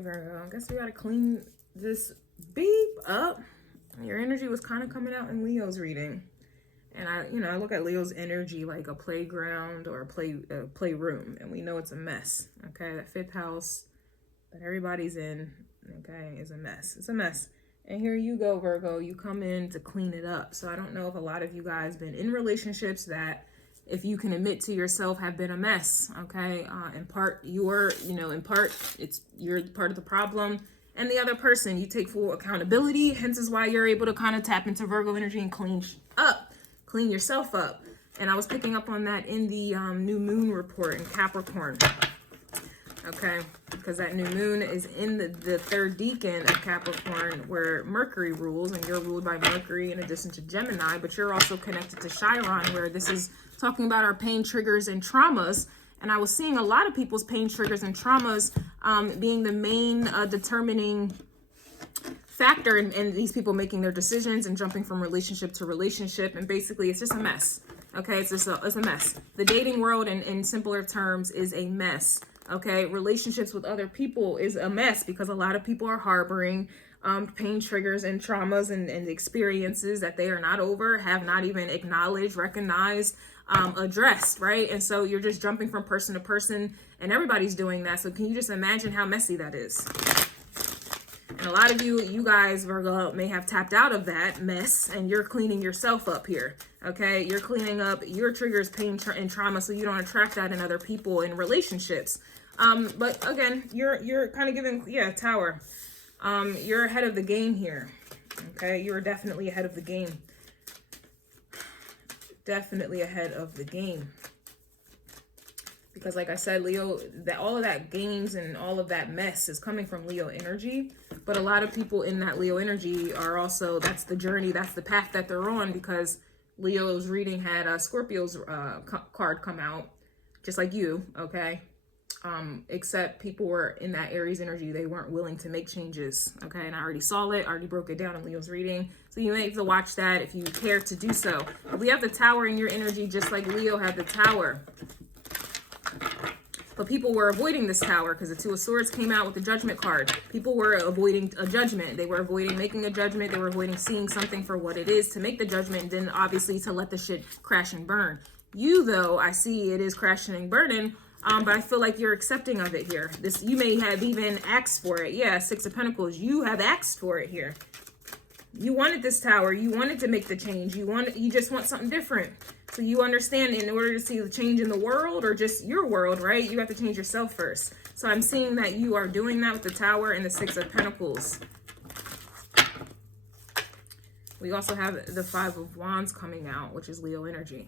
Virgo, I guess we gotta clean this beep up. Your energy was kind of coming out in Leo's reading. And I look at Leo's energy like a playground or a playroom, and we know it's a mess. Okay, that fifth house that everybody's in, okay, is a mess. It's a mess. And here you go, Virgo. You come in to clean it up. So I don't know if a lot of you guys been in relationships that, if you can admit to yourself, have been a mess. Okay, in part you're part of the problem, and the other person, you take full accountability. Hence is why you're able to kind of tap into Virgo energy and clean yourself up. And I was picking up on that in the new moon report in Capricorn. Okay, because that new moon is in the third decan of Capricorn, where Mercury rules, and you're ruled by Mercury in addition to Gemini, but you're also connected to Chiron, where this is talking about our pain, triggers, and traumas. And I was seeing a lot of people's pain, triggers, and traumas being the main determining factor in these people making their decisions and jumping from relationship to relationship. And basically, it's just a mess. Okay, it's a mess. The dating world, in simpler terms, is a mess. Okay, relationships with other people is a mess because a lot of people are harboring pain, triggers, and traumas and experiences that they are not over, have not even acknowledged, recognized, addressed, right? And so you're just jumping from person to person, and everybody's doing that. So can you just imagine how messy that is? And a lot of you guys, Virgo, may have tapped out of that mess, and you're cleaning yourself up here. Okay, you're cleaning up your triggers, pain, and trauma, so you don't attract that in other people in relationships. But again, you're kind of giving, Tower. You're ahead of the game here. Okay, you're definitely ahead of the game. Definitely ahead of the game. Because like I said, Leo, that all of that games and all of that mess is coming from Leo energy. But a lot of people in that Leo energy are also, that's the journey, that's the path that they're on, because Leo's reading had Scorpio's card come out, just like you, okay? Except people were in that Aries energy. They weren't willing to make changes, okay? And I already saw it, already broke it down in Leo's reading. So you may have to watch that if you care to do so. But we have the Tower in your energy, just like Leo had the Tower. But people were avoiding this Tower because the Two of Swords came out with the Judgment card. People were avoiding a judgment. They were avoiding making a judgment. They were avoiding seeing something for what it is to make the judgment, and then obviously to let the shit crash and burn. You, though, I see it is crashing and burning, but I feel like you're accepting of it here. You may have even asked for it. Yeah, Six of Pentacles. You have asked for it here. You wanted this Tower. You wanted to make the change. You just want something different. So you understand, in order to see the change in the world, or just your world, right, you have to change yourself first. So I'm seeing that you are doing that with the Tower and the Six of Pentacles. We also have the Five of Wands coming out, which is Leo energy.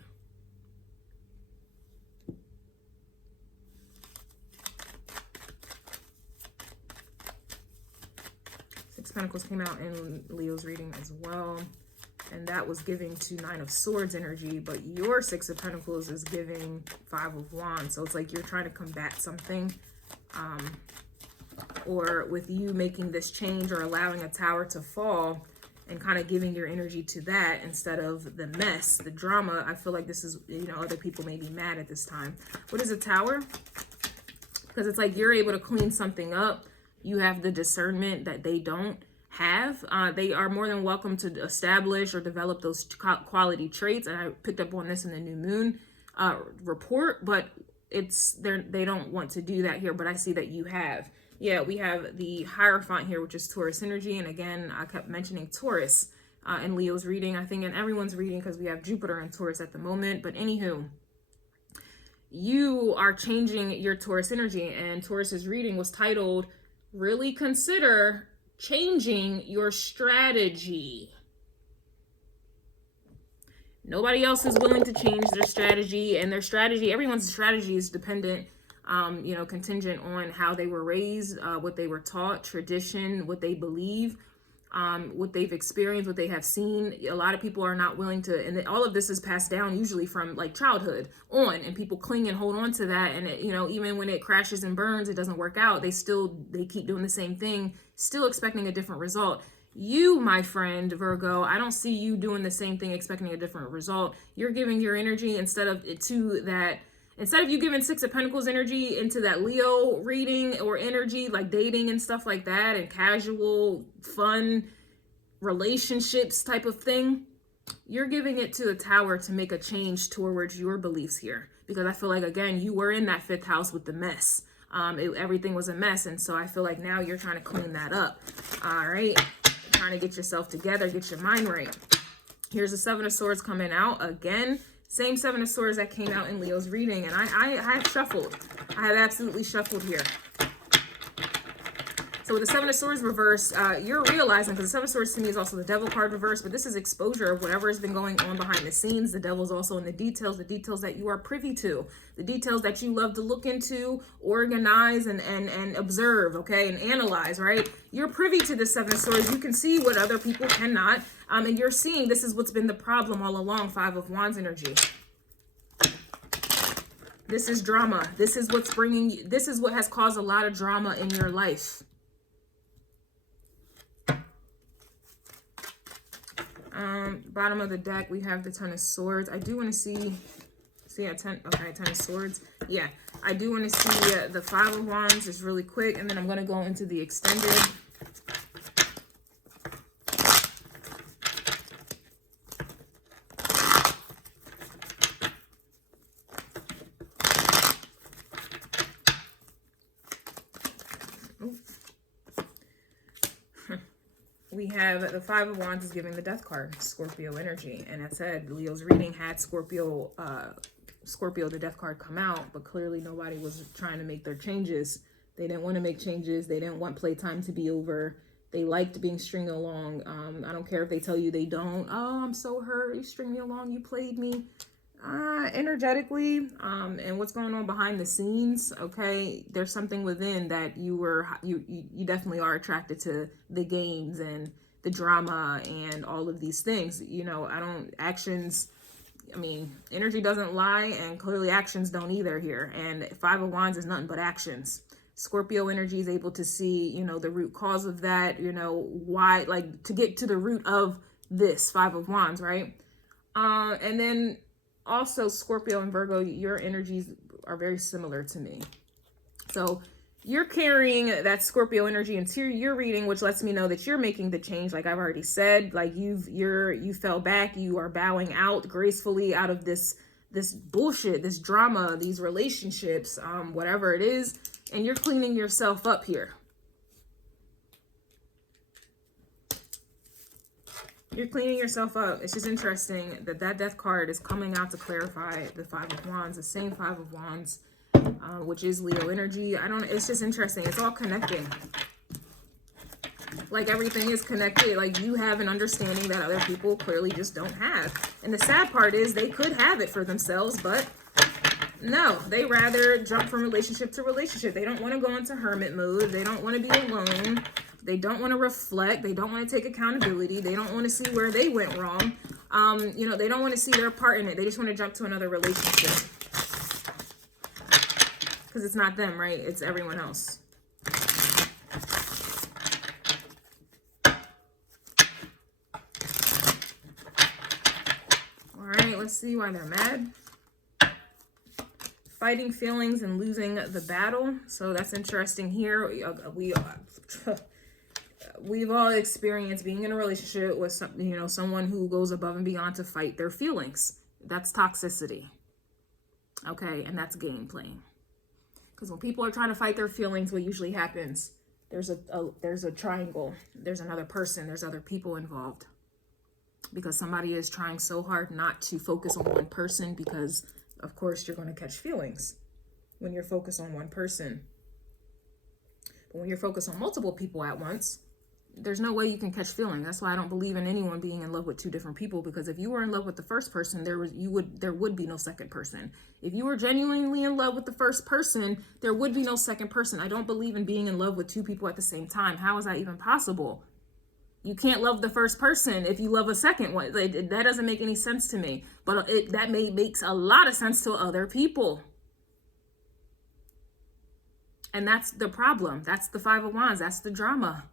Six of Pentacles came out in Leo's reading as well. And that was giving to Nine of Swords energy, but your Six of Pentacles is giving Five of Wands. So it's like you're trying to combat something, or with you making this change or allowing a Tower to fall and kind of giving your energy to that instead of the mess, the drama. I feel like this is, other people may be mad at this time. What is a Tower? Because it's like you're able to clean something up. You have the discernment that they don't have. They are more than welcome to establish or develop those quality traits, and I picked up on this in the new moon report, but they don't want to do that here, but I see that you have. Yeah, we have the Hierophant here, which is Taurus energy, and again, I kept mentioning Taurus in Leo's reading, I think in everyone's reading, because we have Jupiter in Taurus at the moment. But anywho, you are changing your Taurus energy, and Taurus's reading was titled, Really Consider Changing Your Strategy. Nobody else is willing to change their strategy, and their strategy, everyone's strategy is dependent, contingent on how they were raised, what they were taught, tradition, what they believe, what they've experienced, what they have seen. A lot of people are not willing to, and all of this is passed down usually from like childhood on, and people cling and hold on to that. And even when it crashes and burns, it doesn't work out. They keep doing the same thing, still expecting a different result. You, my friend Virgo, I don't see you doing the same thing expecting a different result. You're giving your energy instead of to that Instead of you giving Six of Pentacles energy into that Leo reading or energy, like dating and stuff like that, and casual, fun relationships type of thing, you're giving it to the Tower to make a change towards your beliefs here. Because I feel like, again, you were in that 5th house with the mess. Everything was a mess. And so I feel like now you're trying to clean that up. All right. Trying to get yourself together, get your mind right. Here's the 7 of Swords coming out again. Same 7 of Swords that came out in Leo's reading. And I have shuffled. I have absolutely shuffled here. So with the 7 of Swords reverse, you're realizing, because the 7 of Swords to me is also the Devil card reverse, but this is exposure of whatever has been going on behind the scenes. The Devil's also in the details that you are privy to, the details that you love to look into, organize, and observe, okay, and analyze, right? You're privy to the 7 of Swords. You can see what other people cannot, and you're seeing this is what's been the problem all along, 5 of Wands energy. This is drama. This is what's bringing, this is what has caused a lot of drama in your life. Bottom of the deck, we have the 10 of Swords. I do want to see a 10 of Swords. Yeah, I do want to see the 5 of Wands just really quick, and then I'm going to go into the extended. We have the 5 of Wands is giving the Death card, Scorpio energy. And I said Leo's reading had Scorpio, the Death card come out, but clearly nobody was trying to make their changes. They didn't want to make changes. They didn't want playtime to be over. They liked being stringed along. I don't care if they tell you they don't. Oh, I'm so hurt. You stringed me along. You played me. Energetically, and what's going on behind the scenes, okay, there's something within that you definitely are attracted to the games and the drama and all of these things. You know, energy doesn't lie, and clearly actions don't either here. And 5 of Wands is nothing but actions. Scorpio energy is able to see, you know, the root cause of that, you know, why, like, to get to the root of this 5 of Wands, right? And then also, Scorpio and Virgo, your energies are very similar to me. So you're carrying that Scorpio energy into your reading, which lets me know that you're making the change. Like I've already said, like you fell back, you are bowing out gracefully out of this bullshit, this drama, these relationships, whatever it is, and you're cleaning yourself up here. You're cleaning yourself up. It's just interesting that Death card is coming out to clarify the 5 of Wands, the same 5 of Wands, which is Leo energy. It's just interesting. It's all connecting. Like everything is connected. Like you have an understanding that other people clearly just don't have. And the sad part is they could have it for themselves, but no, they rather jump from relationship to relationship. They don't want to go into hermit mode. They don't want to be alone. They don't want to reflect. They don't want to take accountability. They don't want to see where they went wrong. You know, they don't want to see their part in it. They just want to jump to another relationship. Because it's not them, right? It's everyone else. All right, let's see why they're mad. Fighting feelings and losing the battle. So that's interesting here. We've all experienced being in a relationship with someone who goes above and beyond to fight their feelings. That's toxicity. Okay, and that's game playing. Because when people are trying to fight their feelings, what usually happens, there's a triangle. There's another person. There's other people involved. Because somebody is trying so hard not to focus on one person, because of course you're going to catch feelings when you're focused on one person. But when you're focused on multiple people at once, there's no way you can catch feelings. That's why I don't believe in anyone being in love with 2 different people, because if you were in love with the first person, there would be no second person. If you were genuinely in love with the first person, there would be no second person. I don't believe in being in love with 2 people at the same time. How is that even possible? You can't love the first person if you love a second one. That doesn't make any sense to me. But that makes a lot of sense to other people. And that's the problem. That's the 5 of Wands. That's the drama.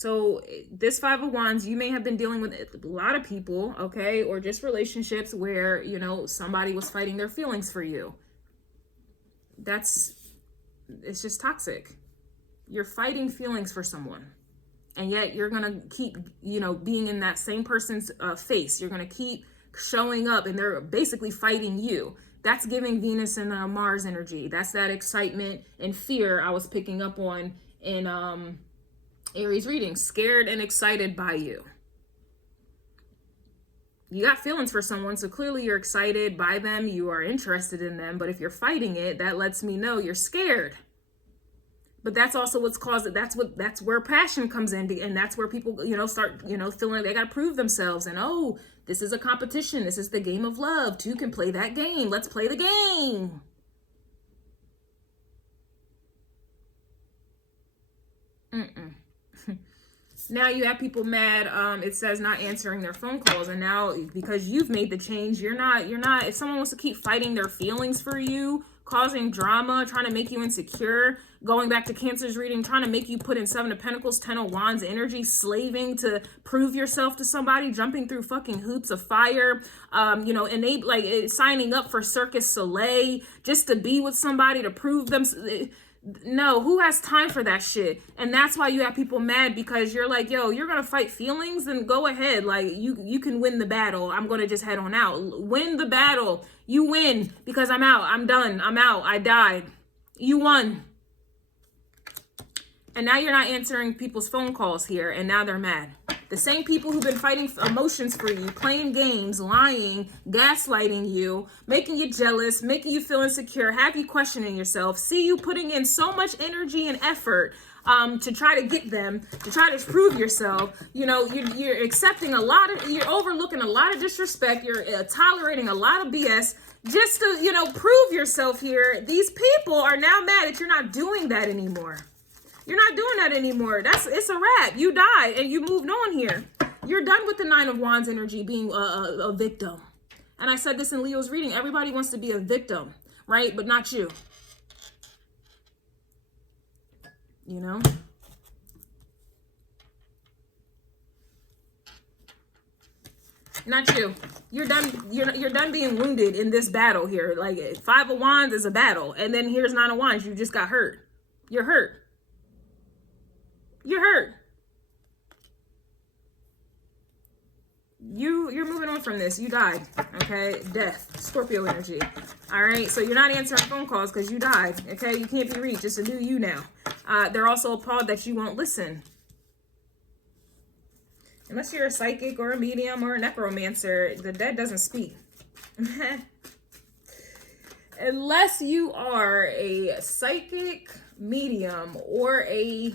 So this Five of Wands, you may have been dealing with a lot of people, okay? Or just relationships where, you know, somebody was fighting their feelings for you. It's just toxic. You're fighting feelings for someone. And yet you're going to keep, you know, being in that same person's face. You're going to keep showing up and they're basically fighting you. That's giving Venus and Mars energy. That's that excitement and fear I was picking up on in Aries reading. Scared and excited by you. You got feelings for someone, so clearly you're excited by them. You are interested in them. But if you're fighting it, that lets me know you're scared. But that's also what's caused it. That's where passion comes in, and that's where people, you know, start, you know, feeling like they got to prove themselves. And oh, this is a competition. This is the game of love. Two can play that game. Let's play the game. Now you have people mad. It says not answering their phone calls, and now because you've made the change, you're not. If someone wants to keep fighting their feelings for you, causing drama, trying to make you insecure, going back to Cancer's reading, trying to make you put in Seven of Pentacles, Ten of Wands energy, slaving to prove yourself to somebody, jumping through fucking hoops of fire, you know, and they like signing up for Circus Soleil just to be with somebody to prove them. No, who has time for that shit? And that's why you have people mad, because you're like, yo, you're gonna fight feelings, then go ahead. Like you can win the battle. I'm gonna just head on out. Win the battle. You win, because I'm out. I'm done. I'm out. I died. You won. And now you're not answering people's phone calls here, and now they're mad. The same people who've been fighting emotions for you, playing games, lying, gaslighting you, making you jealous, making you feel insecure, have you questioning yourself, see you putting in so much energy and effort to try to get them, to try to prove yourself. You know, you're accepting you're overlooking a lot of disrespect, you're tolerating a lot of BS just to, you know, prove yourself here. These people are now mad that you're not doing that anymore. You're not doing that anymore. It's a wrap. You died and you moved on here. You're done with the Nine of Wands energy being a victim. And I said this in Leo's reading. Everybody wants to be a victim, right? But not you. You know? Not you. You're done. You're done being wounded in this battle here. Like Five of Wands is a battle, and then here's Nine of Wands. You just got hurt. You're hurt. You're hurt. You're moving on from this. You died. Okay? Death. Scorpio energy. All right? So you're not answering phone calls because you died. Okay? You can't be reached. It's a new you now. They're also appalled that you won't listen. Unless you're a psychic or a medium or a necromancer, the dead doesn't speak. Unless you are a psychic, medium, or a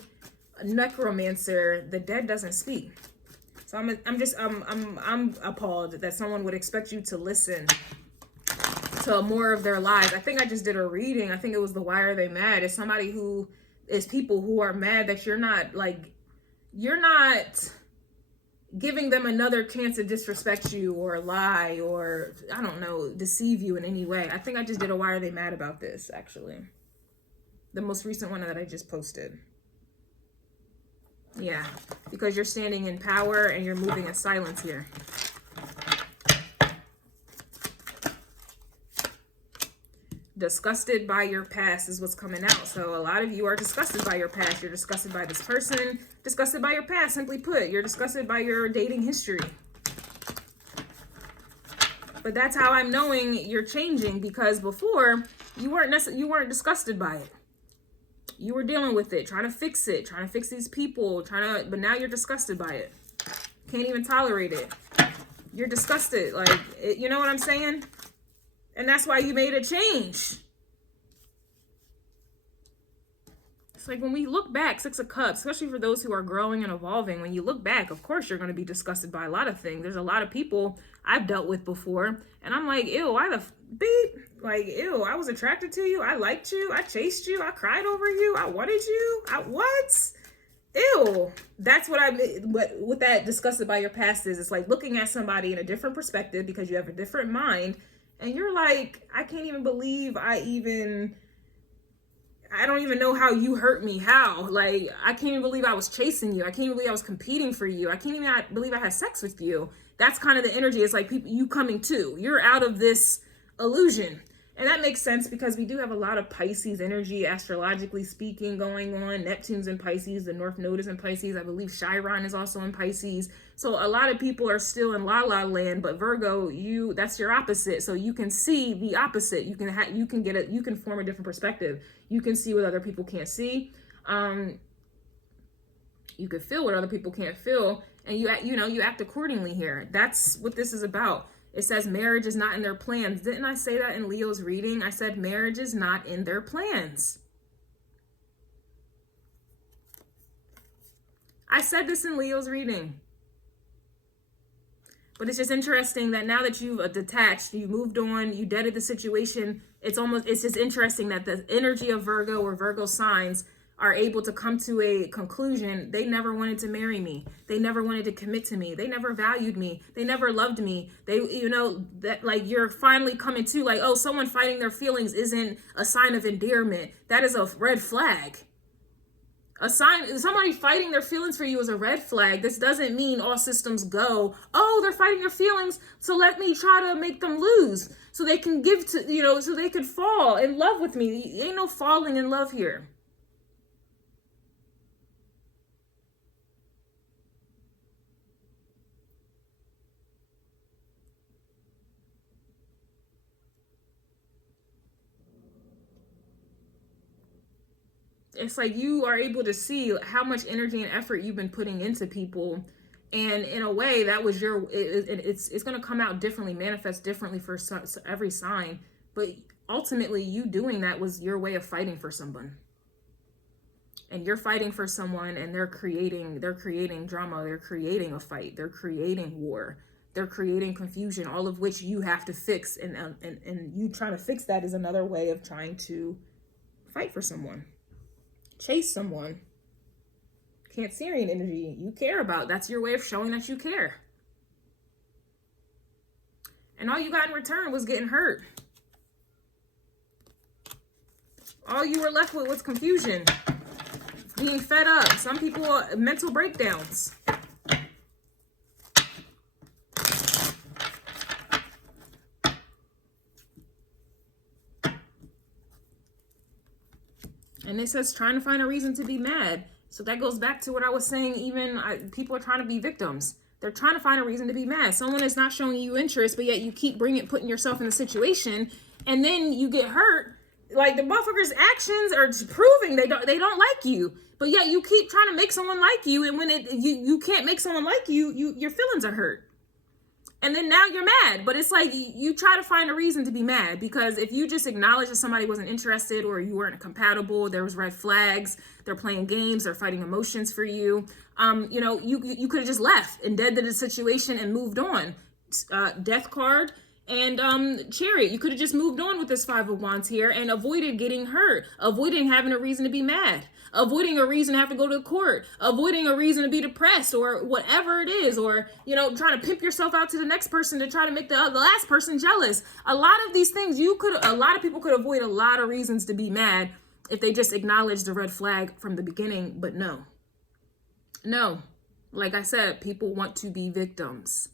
necromancer, the dead doesn't speak. So I'm appalled that someone would expect you to listen to more of their lives. I think I just did a reading. I think it was the Why Are They Mad? It's somebody who is people who are mad that you're not giving them another chance to disrespect you or lie or, I don't know, deceive you in any way. I think I just did a Why Are They Mad about this, actually. The most recent one that I just posted. Yeah, because you're standing in power and you're moving in silence here. Disgusted by your past is what's coming out. So a lot of you are disgusted by your past. You're disgusted by this person, disgusted by your past, simply put. You're disgusted by your dating history. But that's how I'm knowing you're changing, because before you weren't disgusted by it. You were dealing with it, trying to fix these people, but now you're disgusted by it. Can't even tolerate it. You're disgusted. Like, you know what I'm saying? And that's why you made a change. It's like when we look back, Six of Cups, especially for those who are growing and evolving, when you look back, of course, you're going to be disgusted by a lot of things. There's a lot of people I've dealt with before, and I'm like, ew, why the beep? Like, ew, I was attracted to you. I liked you. I chased you. I cried over you. I wanted you. What? Ew. That's what what that disgusted by your past is. It's like looking at somebody in a different perspective because you have a different mind, and you're like, I can't even believe I I don't even know how you hurt me. How? Like, I can't even believe I was chasing you. I can't even believe I was competing for you. I can't even believe I had sex with you. That's kind of the energy. It's like people, you coming too. You're out of this illusion. And that makes sense because we do have a lot of Pisces energy, astrologically speaking, going on. Neptune's in Pisces, the North Node is in Pisces. I believe Chiron is also in Pisces. So a lot of people are still in la la land, but Virgo, that's your opposite. So you can see the opposite. You can form a different perspective. You can see what other people can't see. You can feel what other people can't feel, and you act accordingly here. That's what this is about. It says marriage is not in their plans. Didn't I say that in Leo's reading? I said marriage is not in their plans. I said this in Leo's reading. But it's just interesting that now that you've detached, you moved on, you deaded the situation, it's just interesting that the energy of Virgo or Virgo signs are able to come to a conclusion. They never wanted to marry me. They never wanted to commit to me. They never valued me. They never loved me. They, that like you're finally coming to like, oh, someone fighting their feelings isn't a sign of endearment. That is a red flag. Somebody fighting their feelings for you is a red flag. This doesn't mean all systems go, oh, they're fighting their feelings, so let me try to make them lose so they can give to, so they could fall in love with me. Ain't no falling in love here. It's like you are able to see how much energy and effort you've been putting into people, and in a way that was it's going to come out differently, manifest differently for every sign, but ultimately you doing that was your way of fighting for someone. And you're fighting for someone, and they're creating drama, they're creating a fight, they're creating war, they're creating confusion, all of which you have to fix, and you trying to fix that is another way of trying to fight for someone. Chase someone. Cancerian energy, you care about. That's your way of showing that you care. And all you got in return was getting hurt. All you were left with was confusion, being fed up. Some people, mental breakdowns. And it says trying to find a reason to be mad. So that goes back to what I was saying. People are trying to be victims. They're trying to find a reason to be mad. Someone is not showing you interest, but yet you keep putting yourself in the situation, and then you get hurt. Like the motherfuckers' actions are proving they don't like you, but yet you keep trying to make someone like you, and when you can't make someone like you, your feelings are hurt. And then now you're mad, but it's like you try to find a reason to be mad, because if you just acknowledge that somebody wasn't interested or you weren't compatible, there was red flags, they're playing games, they're fighting emotions for you, you could have just left and deaded the situation and moved on. Death card and Chariot, you could have just moved on with this Five of Wands here and avoided getting hurt, avoiding having a reason to be mad, avoiding a reason to have to go to the court, avoiding a reason to be depressed or whatever it is, or, trying to pimp yourself out to the next person to try to make the last person jealous. A lot of these things, a lot of people could avoid a lot of reasons to be mad if they just acknowledged the red flag from the beginning, but no. Like I said, people want to be victims.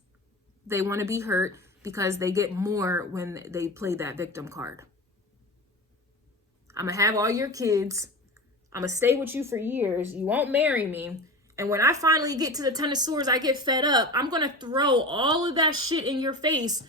They want to be hurt because they get more when they play that victim card. I'm going to have all your kids. I'm going to stay with you for years. You won't marry me. And when I finally get to the Ten of Swords, I get fed up. I'm going to throw all of that shit in your face.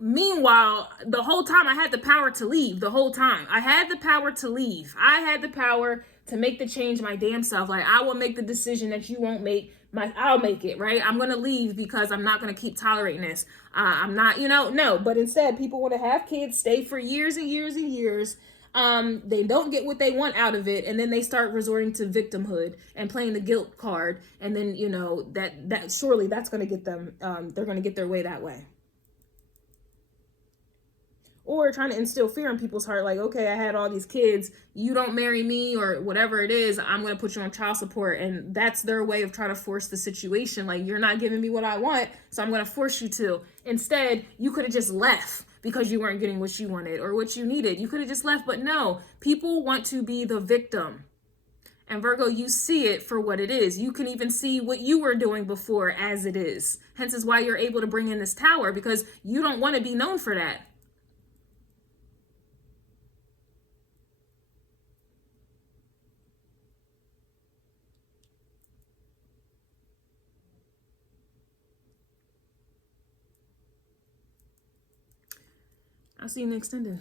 Meanwhile, the whole time I had the power to leave. The whole time I had the power to leave. I had the power to make the change my damn self. Like, I will make the decision that you won't make. I'll make it, right? I'm going to leave because I'm not going to keep tolerating this. I'm not, no. But instead, people want to have kids, stay for years and years and years. They don't get what they want out of it, and then they start resorting to victimhood and playing the guilt card, and then that surely that's going to get them, they're going to get their way that way. Or trying to instill fear in people's heart, like, okay, I had all these kids, you don't marry me or whatever it is, I'm going to put you on child support. And that's their way of trying to force the situation. Like, you're not giving me what I want, so I'm going to force you to. Instead, you could have just left. because you weren't getting what you wanted or what you needed. You could have just left, but no, people want to be the victim. And Virgo, you see it for what it is. You can even see what you were doing before as it is. Hence is why you're able to bring in this Tower, because you don't want to be known for that. I'll see you next ending.